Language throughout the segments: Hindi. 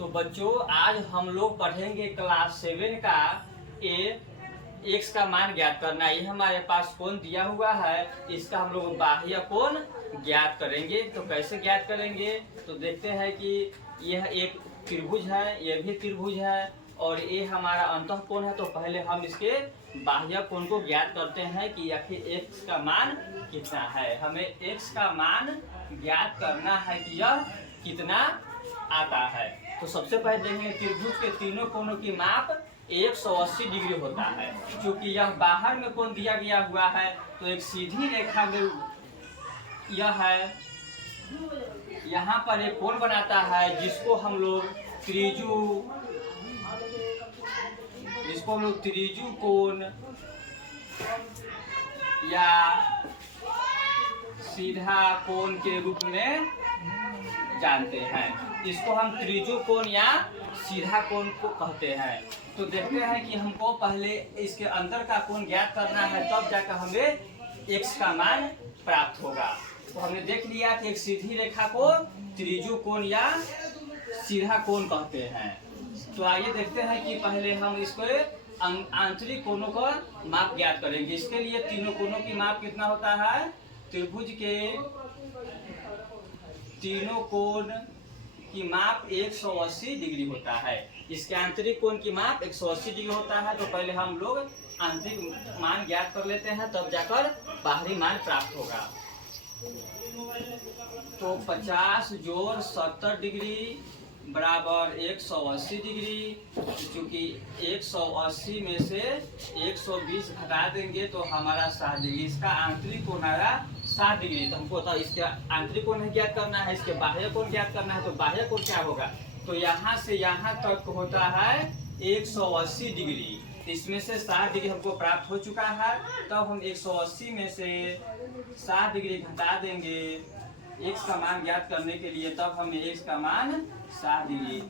तो बच्चों आज हम लोग पढ़ेंगे क्लास 7 का एक्स का मान ज्ञात करना। ये हमारे पास कोण दिया हुआ है, इसका हम लोग बाह्य कोण ज्ञात करेंगे। तो कैसे ज्ञात करेंगे, तो देखते हैं कि यह एक त्रिभुज है, यह भी त्रिभुज है और ये हमारा अंतःकोण है। तो पहले हम इसके बाह्य कोण को ज्ञात करते हैं कि आखिर एक्स का मान कितना है। हमें एक्स का मान ज्ञात करना है कि यह कितना आता है। तो सबसे पहले देखेंगे त्रिभुज के तीनों कोणों की माप 180 डिग्री होता है। क्योंकि यह बाहर में कोण दिया गया हुआ है तो एक सीधी रेखा में यह है, यहाँ पर एक कोण बनाता है जिसको हम लोग त्रिज्यु कोण या सीधा कोण के रूप में जानते हैं। इसको हम त्रिज्यु कोण या सीधा कोण को कहते हैं। तो देखते हैं कि हमको पहले इसके अंदर का कोण ज्ञात करना है, तब जाकर हमें एक्स का मान प्राप्त होगा। तो हमने देख लिया कि एक सीधी रेखा को त्रिज्यु कोण या सीधा कोण कहते हैं। तो आइए देखते हैं कि पहले हम इसको आंतरिक कोणों का माप ज्ञात करेंगे। इसके लिए तीनों कोणों की माप कितना होता है, त्रिभुज के तीनों कोण की माप 180 डिग्री होता है। इसके आंतरिक कोण की माप 180 डिग्री होता है। तो पहले हम लोग आंतरिक मान ज्ञात कर लेते हैं, तब जाकर बाहरी मान प्राप्त होगा। तो 50 जोड़ 70 डिग्री बराबर 180 डिग्री। क्योंकि 180 में से 120 घटा देंगे तो हमारा 60 डिग्री। इसका आंतरिक कोण आया 60 डिग्री। तो हमको तो इसके आंतरिक कोण ज्ञात करना है, इसके बाह्य कोण ज्ञात करना है। तो बाह्य कोण क्या होगा, तो यहाँ से यहाँ तक होता है 180 डिग्री। इसमें से 60 डिग्री हमको प्राप्त हो चुका है। तब हम 180 में से 60 डिग्री घटा देंगे एक्स का मान ज्ञात करने के लिए। तब हमें एक्स का मान 60 डिग्री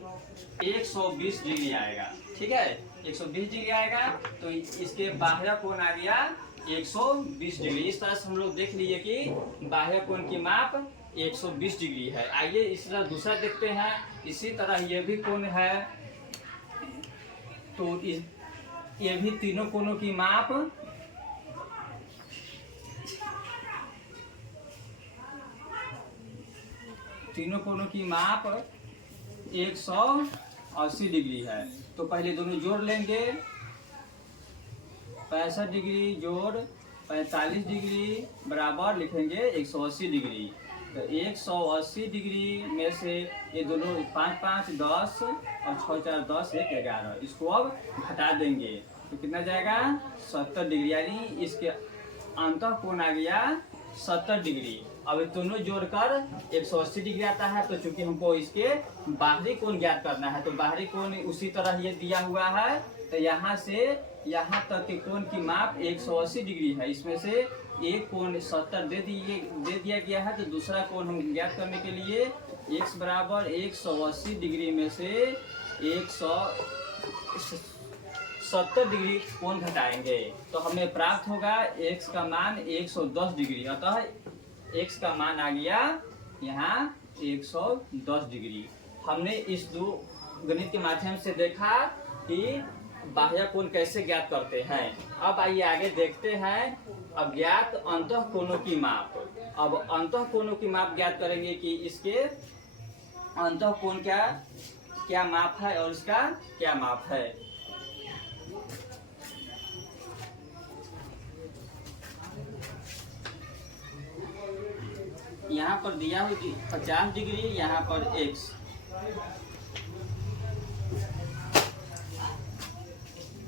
120 डिग्री आएगा। ठीक है, 120 डिग्री आएगा। तो इसके बाह्य कोण आ गया 120 डिग्री। इस तरह से हम लोग देख लिए कि बाह्य कोण की माप 120 डिग्री है। आइए इस तरह दूसरा देखते हैं। इसी तरह ये भी कोण है, तो ये भी तीनों कोणों की माप 180 डिग्री है। तो पहले दोनों जोड़ लेंगे, 65 डिग्री जोड़ 45 डिग्री बराबर लिखेंगे 180 डिग्री। तो 180 डिग्री में से ये दोनों 5 5 10 और 6 4 10 1 11, इसको अब घटा देंगे तो कितना जाएगा 70 डिग्री। यानी इसके अंतः कोण आ गया 70 डिग्री। अब दोनों जोड़कर 180 डिग्री आता है। तो चूंकि हमको इसके बाहरी कोण ज्ञात करना है, तो बाहरी कोण उसी तरह ये दिया हुआ है। तो यहाँ से यहाँ तक के कोण की माप 180 डिग्री है। इसमें से एक कोण 70 दे दिया गया है। तो दूसरा कोण हम ज्ञात करने के लिए x बराबर 180 डिग्री में से 170 डिग्री कोण घटाएंगे तो हमें प्राप्त होगा x का मान 110 डिग्री। अतः x का मान आ गया यहाँ 110 डिग्री। हमने इस दो गणित के माध्यम से देखा कि बाह्य कोण कैसे ज्ञात करते हैं। अब आइए आगे देखते हैं अज्ञात अंतः कोणों की माप। अब अंतः कोणों की माप ज्ञात करेंगे कि इसके अंतः कोण क्या माप है और इसका क्या माप है। यहाँ पर दिया हुआ 50 डिग्री, यहाँ पर x।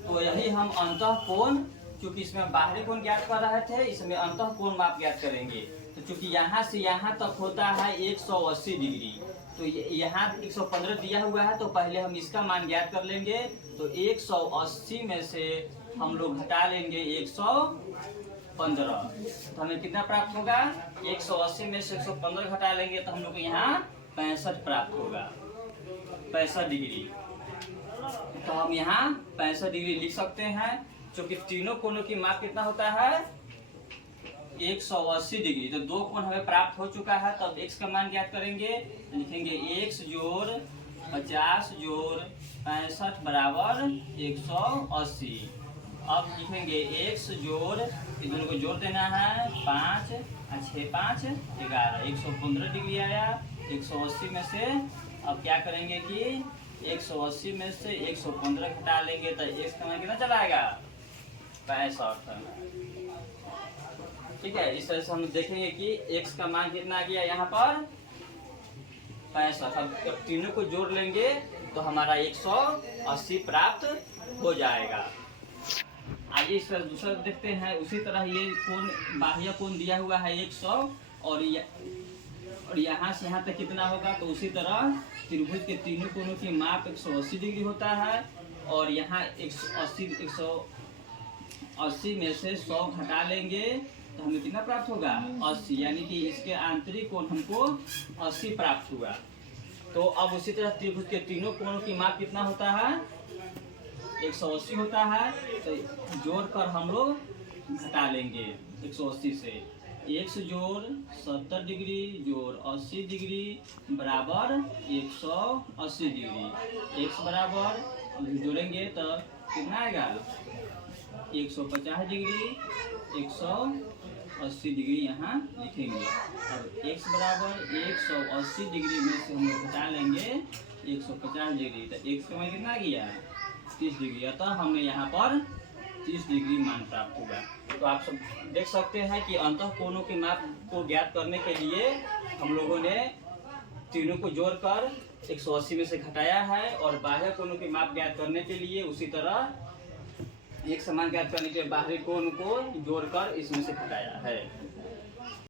तो यही हम अंतः कोण, क्योंकि इसमें बाहरी कोण ज्ञात कर रहे थे, इसमें अंतः कोण माप ज्ञात करेंगे। तो चूंकि यहाँ से यहाँ तक होता है 180 डिग्री, तो यहाँ 115 दिया हुआ है। तो पहले हम इसका मान ज्ञात कर लेंगे। तो 180 में से हम लोग घटा लेंगे 115। तो हमें कितना प्राप्त होगा, 180 में से 115 घटा लेंगे तो हम लोग यहाँ 65 प्राप्त होगा, 65 डिग्री। तो हम यहाँ 65 डिग्री लिख सकते हैं। क्योंकि तीनों कोणों की माप कितना होता है 180 डिग्री। तो दो कोण हमें प्राप्त हो चुका है। तब x का मान ज्ञात करेंगे, लिखेंगे x जोड़ 50 जोड़ 65 बराबर 180। अब लिखेंगे x जोड़, इन दोनों को जोड़ देना है, 5 और 6 5 11, 115 डिग्री आया 180 में से। अब क्या करेंगे कि 180 में से 115 घटा लेंगे तो x का मान कितना चला आएगा, 65। ठीक है, इस तरह से हम देखेंगे कि x का मान कितना आ गया यहाँ पर, 65। अब तीनों को जोड़ लेंगे तो हमारा 180 प्राप्त हो जाएगा। आइए इस तरह दूसरा देखते हैं। उसी तरह ये कोण, बाह्य कोण दिया हुआ है 100 और यहाँ से यहाँ तक कितना होगा, तो उसी तरह त्रिभुज के तीनों कोणों की माप 180 डिग्री होता है और यहाँ 180 में से 100 घटा लेंगे तो हमें कितना प्राप्त होगा, 80, यानी कि इसके आंतरिक कोण हमको 80 प्राप्त हुआ। तो अब उसी तरह त्रिभुज के तीनों कोणों की माप कितना होता है, 180 होता है। तो जोड़कर हम लोग घटा लेंगे 180 से। x जोड़ 70 डिग्री जोड़ 80 डिग्री बराबर 180 डिग्री। x बराबर जोड़ेंगे तो कितना आएगा, 150 डिग्री 180 डिग्री यहाँ लिखेंगे। अब x बराबर 180 डिग्री में से हम लोग घटा लेंगे 150 डिग्री, तो x का मान कितना गया, 30 डिग्री। अतः हमें यहाँ पर 30 डिग्री मान प्राप्त होगा। तो आप सब देख सकते हैं कि अंतः कोणों की माप को ज्ञात करने के लिए हम लोगों ने तीनों को जोड़कर 180 में से घटाया है और बाह्य कोणों की माप ज्ञात करने के लिए उसी तरह एक समान ज्ञात करने के बाहरी कोण को जोड़कर इसमें से घटाया है।